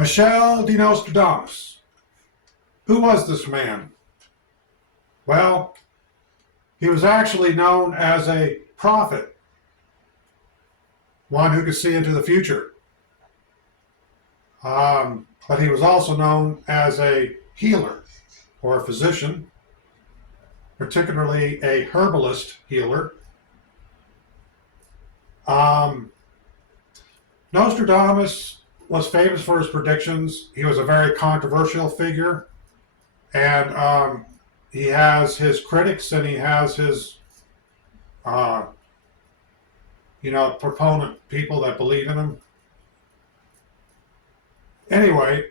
Michel de Nostradamus. Who was this man? Well, he was actually known as a prophet, one who could see into the future. But he was also known as a healer or a physician, particularly a herbalist healer. Nostradamus was famous for his predictions. He was a very controversial figure, and he has his critics and he has his, proponent people that believe in him. Anyway,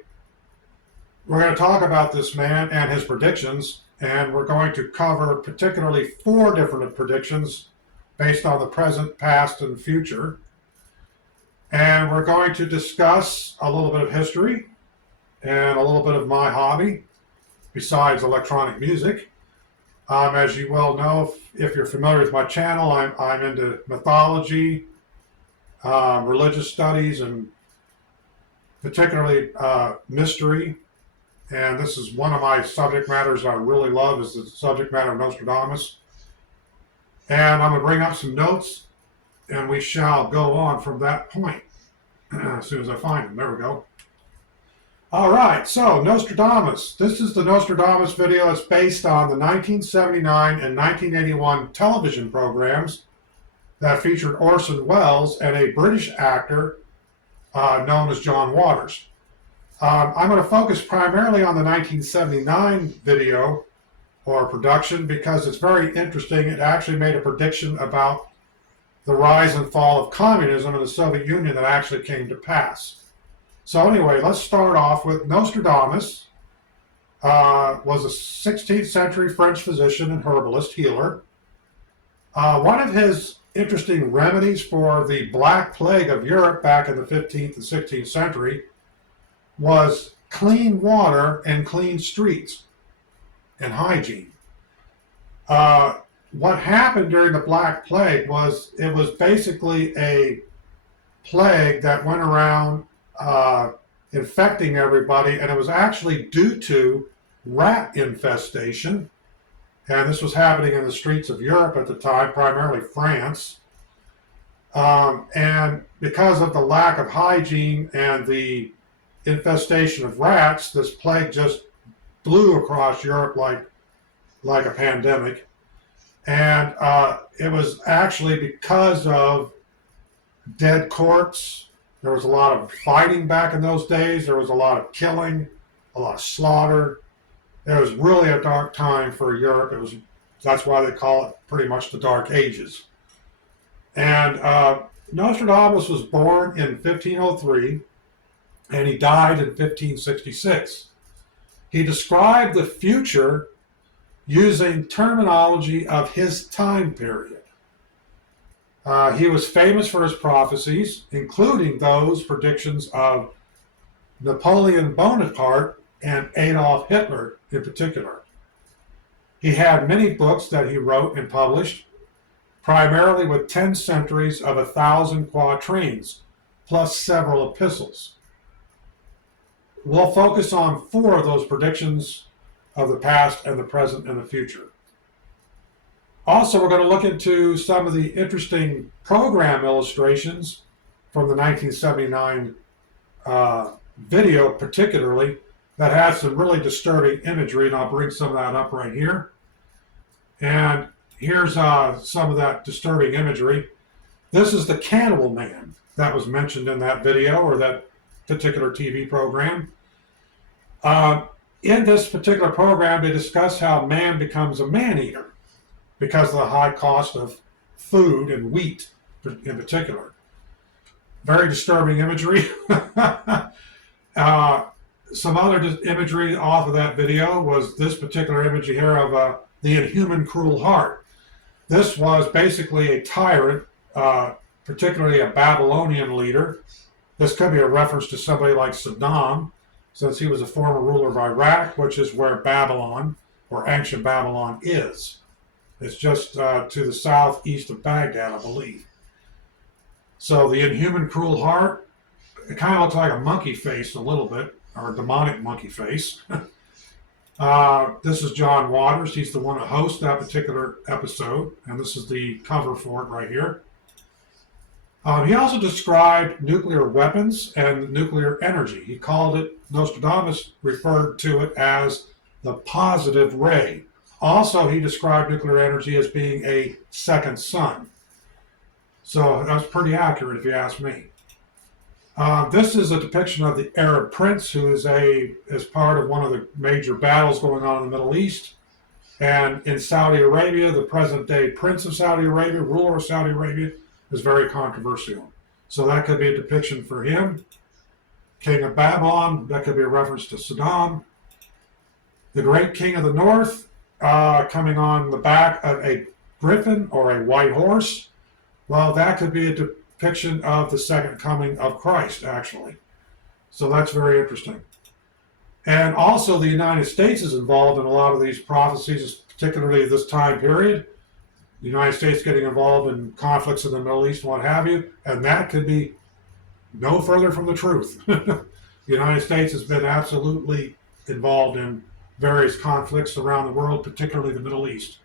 we're going to talk about this man and his predictions, and we're going to cover particularly 4 different predictions based on the present, past, and future. And we're going to discuss a little bit of history and a little bit of my hobby, besides electronic music. As you well know, if you're familiar with my channel, I'm into mythology, religious studies, and particularly mystery. And this is one of my subject matters I really love, is the subject matter of Nostradamus. And I'm going to bring up some notes, and we shall go on from that point as soon as I find them. There we go. All right, so Nostradamus. This is the Nostradamus video. It's based on the 1979 and 1981 television programs that featured Orson Welles and a British actor known as John Waters. I'm going to focus primarily on the 1979 video or production because it's very interesting. It actually made a prediction about the rise and fall of communism in the Soviet Union that actually came to pass. So anyway, let's start off with Nostradamus. Was a 16th century French physician and herbalist healer. One of his interesting remedies for the Black Plague of Europe back in the 15th and 16th century was clean water and clean streets and hygiene. What happened during the Black Plague was it was basically a plague that went around infecting everybody, and it was actually due to rat infestation. And this was happening in the streets of Europe at the time, primarily France. And because of the lack of hygiene and the infestation of rats, this plague just blew across Europe like a pandemic. And it was actually because of dead corpse. There was a lot of fighting back in those days. There was a lot of killing, a lot of slaughter. It was really a dark time for Europe. That's why they call it pretty much the Dark Ages. And Nostradamus was born in 1503, and he died in 1566. He described the future using terminology of his time period. He was famous for his prophecies, including those predictions of Napoleon Bonaparte and Adolf Hitler in particular. He had many books that he wrote and published, primarily with 10 centuries of 1,000 quatrains, plus several epistles. We'll focus on 4 of those predictions of the past and the present and the future. Also, we're going to look into some of the interesting program illustrations from the 1979 video particularly that has some really disturbing imagery, and I'll bring some of that up right here. And here's some of that disturbing imagery. This is the cannibal man that was mentioned in that video or that particular TV program. In this particular program, they discuss how man becomes a man-eater because of the high cost of food and wheat in particular. Very disturbing imagery. Some other imagery off of that video was this particular image here of the inhuman cruel heart. This was basically a tyrant, particularly a Babylonian leader. This could be a reference to somebody like Saddam, since he was a former ruler of Iraq, which is where Babylon, or ancient Babylon, is. It's just to the southeast of Baghdad, I believe. So the inhuman cruel heart, It kind of looks like a monkey face a little bit, or a demonic monkey face. This is John Waters. He's the one that hosts that particular episode, and this is the cover for it right here. He also described nuclear weapons and nuclear energy. He called it, Nostradamus referred to it as the positive ray. Also, he described nuclear energy as being a second sun. So that's pretty accurate if you ask me. This is a depiction of the Arab prince who is part of one of the major battles going on in the Middle East. And in Saudi Arabia, the present day prince of Saudi Arabia, ruler of Saudi Arabia, is very controversial. So that could be a depiction for him. King of Babylon, that could be a reference to Saddam. The great king of the north, coming on the back of a griffin or a white horse. Well, that could be a depiction of the second coming of Christ, actually. So that's very interesting. And also the United States is involved in a lot of these prophecies, particularly this time period. The United States getting involved in conflicts in the Middle East and what have you, and that could be no further from the truth. The United States has been absolutely involved in various conflicts around the world, particularly the Middle East.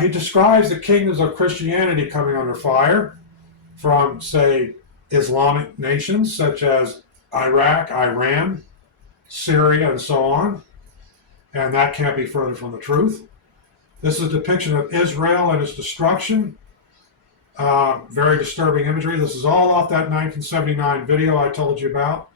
He describes the kingdoms of Christianity coming under fire from, say, Islamic nations such as Iraq, Iran, Syria, and so on, and that can't be further from the truth. This is a depiction of Israel and its destruction. Very disturbing imagery. This is all off that 1979 video I told you about.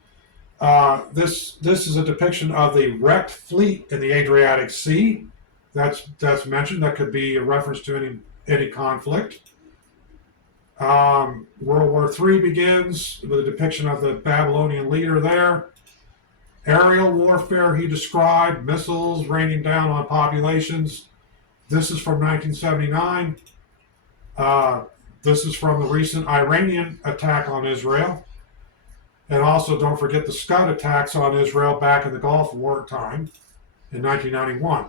This is a depiction of the wrecked fleet in the Adriatic Sea. That's mentioned. That could be a reference to any conflict. World War III begins with a depiction of the Babylonian leader there. Aerial warfare he described, missiles raining down on populations. This is from 1979. This is from the recent Iranian attack on Israel. And also, don't forget the Scud attacks on Israel back in the Gulf War time in 1991.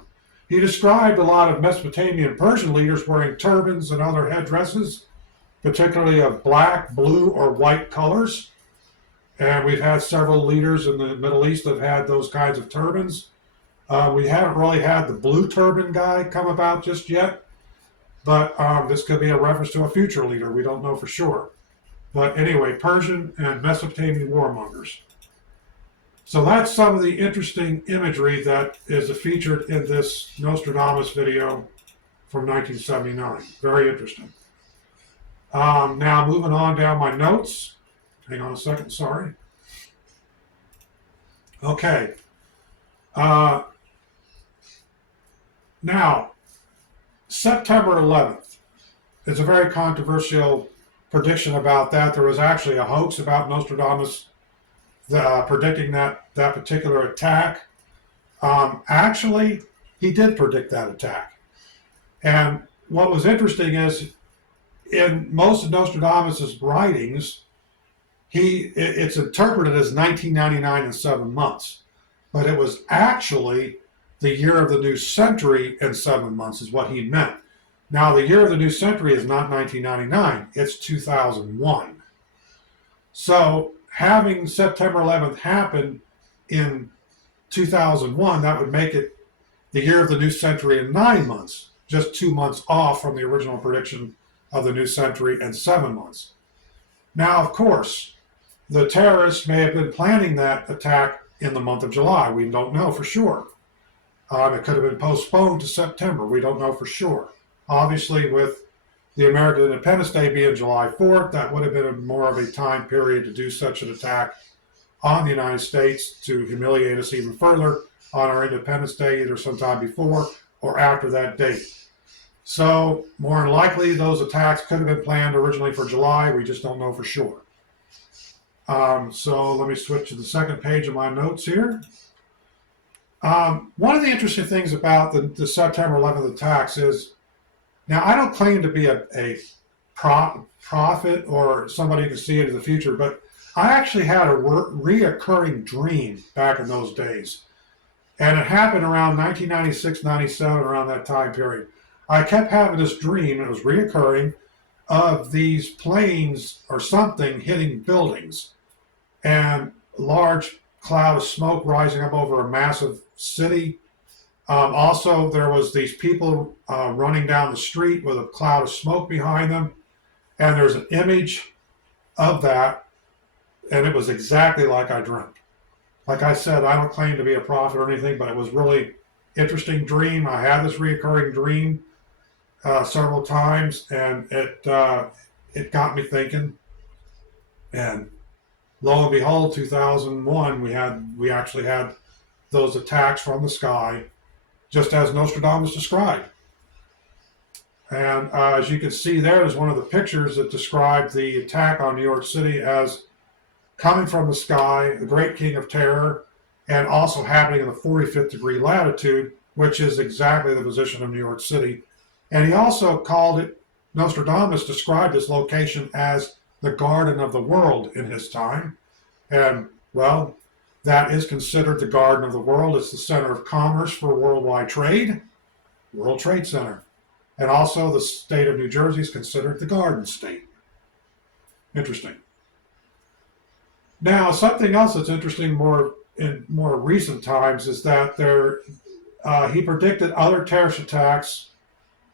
He described a lot of Mesopotamian Persian leaders wearing turbans and other headdresses, particularly of black, blue, or white colors. And we've had several leaders in the Middle East that have had those kinds of turbans. We haven't really had the blue turban guy come about just yet, but this could be a reference to a future leader. We don't know for sure. But anyway, Persian and Mesopotamian warmongers. So that's some of the interesting imagery that is featured in this Nostradamus video from 1979. Very interesting. Now moving on down my notes. Hang on a second, sorry. Okay. Now, September 11th is a very controversial prediction about that. There was actually a hoax about Nostradamus predicting that particular attack. Actually, he did predict that attack. And what was interesting is, in most of Nostradamus' writings, it's interpreted as 1999 and 7 months. But it was actually the year of the new century and 7 months is what he meant. Now, the year of the new century is not 1999, it's 2001. So, having September 11th happen in 2001, that would make it the year of the new century in 9 months, just 2 months off from the original prediction of the new century and 7 months. Now, of course, the terrorists may have been planning that attack in the month of July. We don't know for sure. It could have been postponed to September. We don't know for sure. Obviously, with the American Independence Day being July 4th, that would have been more of a time period to do such an attack on the United States to humiliate us even further on our Independence Day, either sometime before or after that date. So, more than likely, those attacks could have been planned originally for July. We just don't know for sure. So let me switch to the second page of my notes here. One of the interesting things about the September 11th attacks is, now I don't claim to be a prophet or somebody who can see into the future, but I actually had a reoccurring dream back in those days. And it happened around 1996, 97, around that time period. I kept having this dream, and it was reoccurring, of these planes or something hitting buildings, and a large cloud of smoke rising up over a massive city. Also, there was these people running down the street with a cloud of smoke behind them, and there's an image of that, and it was exactly like I dreamt. Like I said, I don't claim to be a prophet or anything, but it was really interesting dream. I had this reoccurring dream several times, and it got me thinking. And lo and behold, 2001, we actually had those attacks from the sky, just as Nostradamus described. And as you can see, there is one of the pictures that described the attack on New York City as coming from the sky, the Great King of Terror, and also happening in the 45th degree latitude, which is exactly the position of New York City. And he also called it, Nostradamus described this location as the Garden of the World in his time. And, well, that is considered the Garden of the World. It's the center of commerce for worldwide trade, World Trade Center. And also the state of New Jersey is considered the Garden State. Interesting. Now, something else that's interesting in more recent times is that he predicted other terrorist attacks,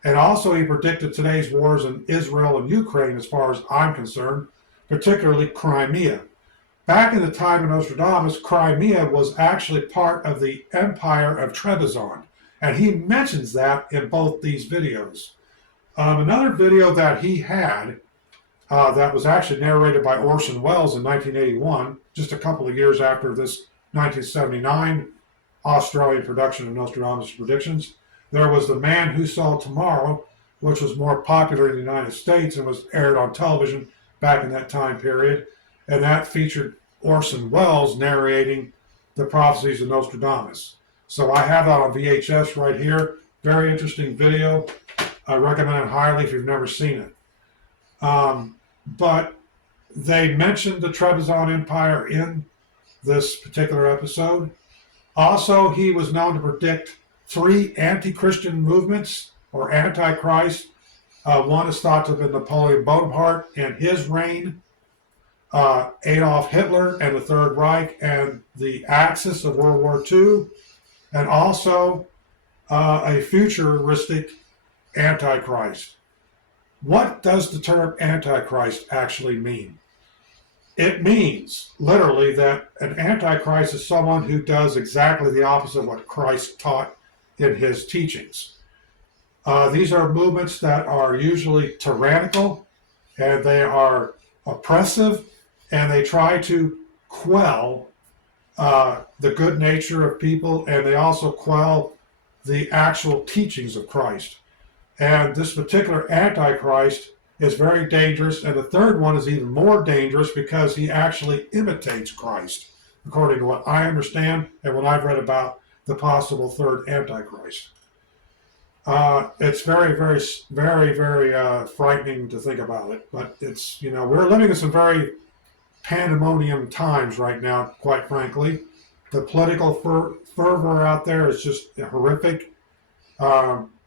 and also he predicted today's wars in Israel and Ukraine, as far as I'm concerned, particularly Crimea. Back in the time of Nostradamus, Crimea was actually part of the Empire of Trebizond, and he mentions that in both these videos. Another video that he had that was actually narrated by Orson Welles in 1981, just a couple of years after this 1979 Australian production of Nostradamus' predictions. There was The Man Who Saw Tomorrow, which was more popular in the United States and was aired on television back in that time period. And that featured Orson Welles narrating the prophecies of Nostradamus. So I have that on VHS right here. Very interesting video. I recommend it highly if you've never seen it. But they mentioned the Trebizond Empire in this particular episode. Also, he was known to predict 3 anti-Christian movements or Antichrist. One is thought to have been Napoleon Bonaparte and his reign, Adolf Hitler and the Third Reich and the Axis of World War II, and also a futuristic Antichrist. What does the term Antichrist actually mean? It means, literally, that an Antichrist is someone who does exactly the opposite of what Christ taught in his teachings. These are movements that are usually tyrannical, and they are oppressive, and they try to quell the good nature of people, and they also quell the actual teachings of Christ. And this particular Antichrist is very dangerous, and the third one is even more dangerous because he actually imitates Christ, according to what I understand and what I've read about the possible third Antichrist. It's very, very, very, very frightening to think about it, but it's, we're living in some very pandemonium times right now, quite frankly. The political fervor out there is just horrific.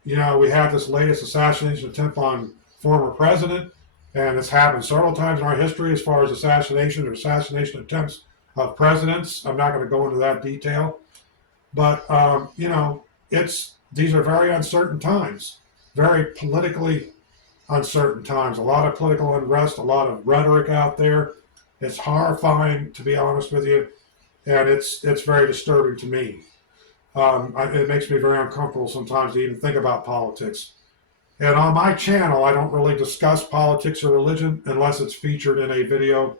We had this latest assassination attempt on former president, and it's happened several times in our history as far as assassination attempts of presidents. I'm not going to go into that detail, but these are very uncertain times, very politically uncertain times. A lot of political unrest, a lot of rhetoric out there. It's horrifying, to be honest with you, and it's very disturbing to me. It makes me very uncomfortable sometimes to even think about politics. And on my channel, I don't really discuss politics or religion unless it's featured in a video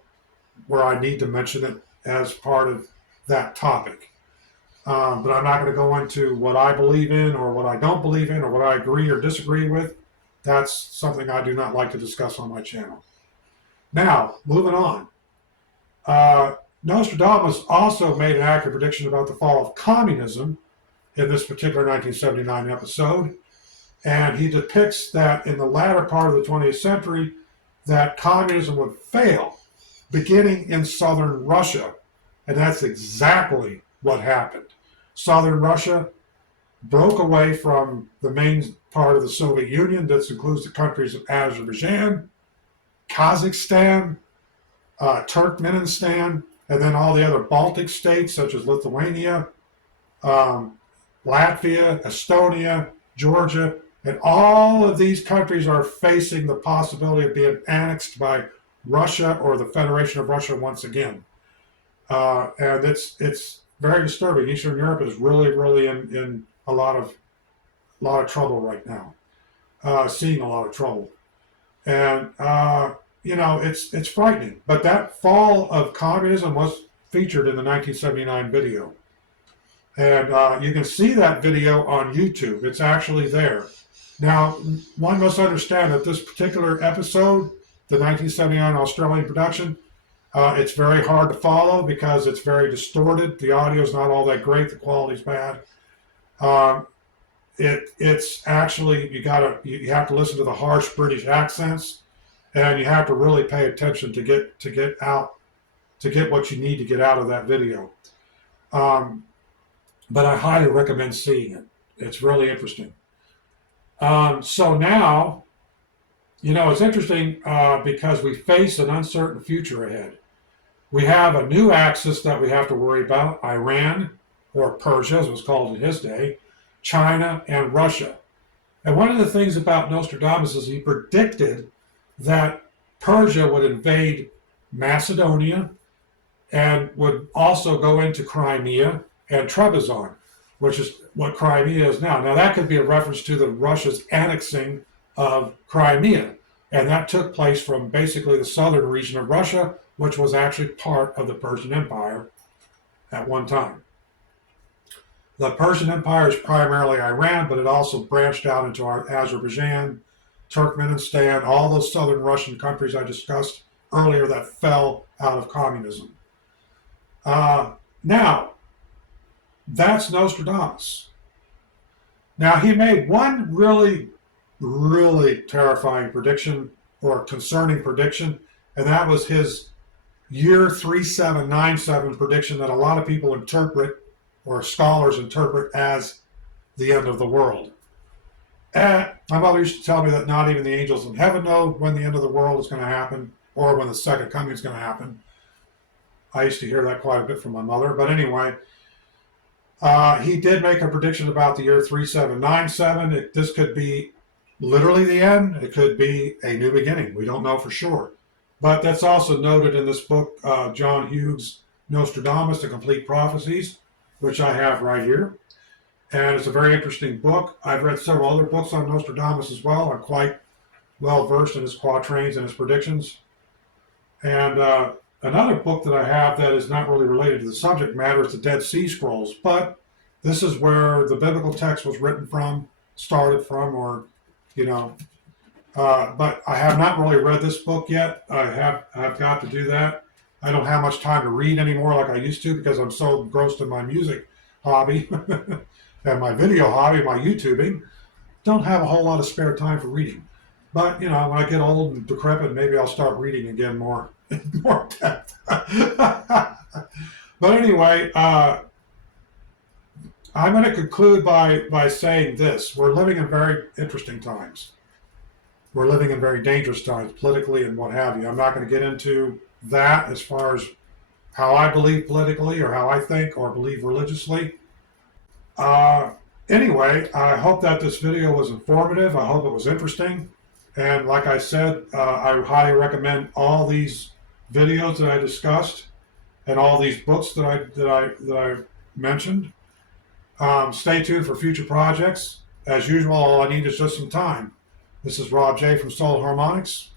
where I need to mention it as part of that topic. But I'm not going to go into what I believe in or what I don't believe in or what I agree or disagree with. That's something I do not like to discuss on my channel. Now, moving on. Nostradamus also made an accurate prediction about the fall of communism in this particular 1979 episode. And he depicts that in the latter part of the 20th century, that communism would fail, beginning in southern Russia. And that's exactly what happened. Southern Russia broke away from the main part of the Soviet Union. This includes the countries of Azerbaijan, Kazakhstan, Turkmenistan, and then all the other Baltic states such as Lithuania, Latvia, Estonia, Georgia, and all of these countries are facing the possibility of being annexed by Russia or the Federation of Russia once again. And it's very disturbing. Eastern Europe is really in a lot of trouble right now, seeing a lot of trouble, and it's frightening. But that fall of communism was featured in the 1979 video, and you can see that video on YouTube. It's actually there. Now, one must understand that this particular episode, the 1979 Australian production, it's very hard to follow because it's very distorted. The audio is not all that great. The quality's bad. It's actually you have to listen to the harsh British accents, and you have to really pay attention to get what you need to get out of that video. But I highly recommend seeing it. It's really interesting. So now, it's interesting because we face an uncertain future ahead. We have a new axis that we have to worry about: Iran, or Persia, as it was called in his day, China, and Russia. And one of the things about Nostradamus is he predicted that Persia would invade Macedonia and would also go into Crimea and Trebizond, which is what Crimea is now. Now, that could be a reference to the Russia's annexing of Crimea, and that took place from basically the southern region of Russia, which was actually part of the Persian Empire at one time. The Persian Empire is primarily Iran, but it also branched out into Azerbaijan, Turkmenistan, all those southern Russian countries I discussed earlier that fell out of communism. Now, that's Nostradamus. Now, he made one really terrifying prediction, or concerning prediction, and that was his year 3797 prediction that a lot of people interpret, or scholars interpret, as the end of the world. And my mother used to tell me that not even the angels in heaven know when the end of the world is going to happen, or when the second coming is going to happen. I used to hear that quite a bit from my mother. But anyway, he did make a prediction about the year 3797. This could be literally the end. It could be a new beginning. We don't know for sure. But that's also noted in this book, John Hughes' Nostradamus, The Complete Prophecies, which I have right here. And it's a very interesting book. I've read several other books on Nostradamus as well. I'm quite well versed in his quatrains and his predictions. And another book that I have that is not really related to the subject matter is the Dead Sea Scrolls. But this is where the biblical text was written from, started from, or, but I have not really read this book yet. I've got to do that. I don't have much time to read anymore like I used to because I'm so engrossed in my music hobby and my video hobby, my YouTubing. Don't have a whole lot of spare time for reading. But, when I get old and decrepit, maybe I'll start reading again more depth. But anyway, I'm going to conclude by saying this. We're living in very interesting times. We're living in very dangerous times, politically and what have you. I'm not going to get into that as far as how I believe politically or how I think or believe religiously. Anyway, I hope that this video was informative. I hope it was interesting. And like I said, I highly recommend all these videos that I discussed and all these books that I mentioned. Stay tuned for future projects. As usual, all I need is just some time. This is Rob J. from Soul Harmonics.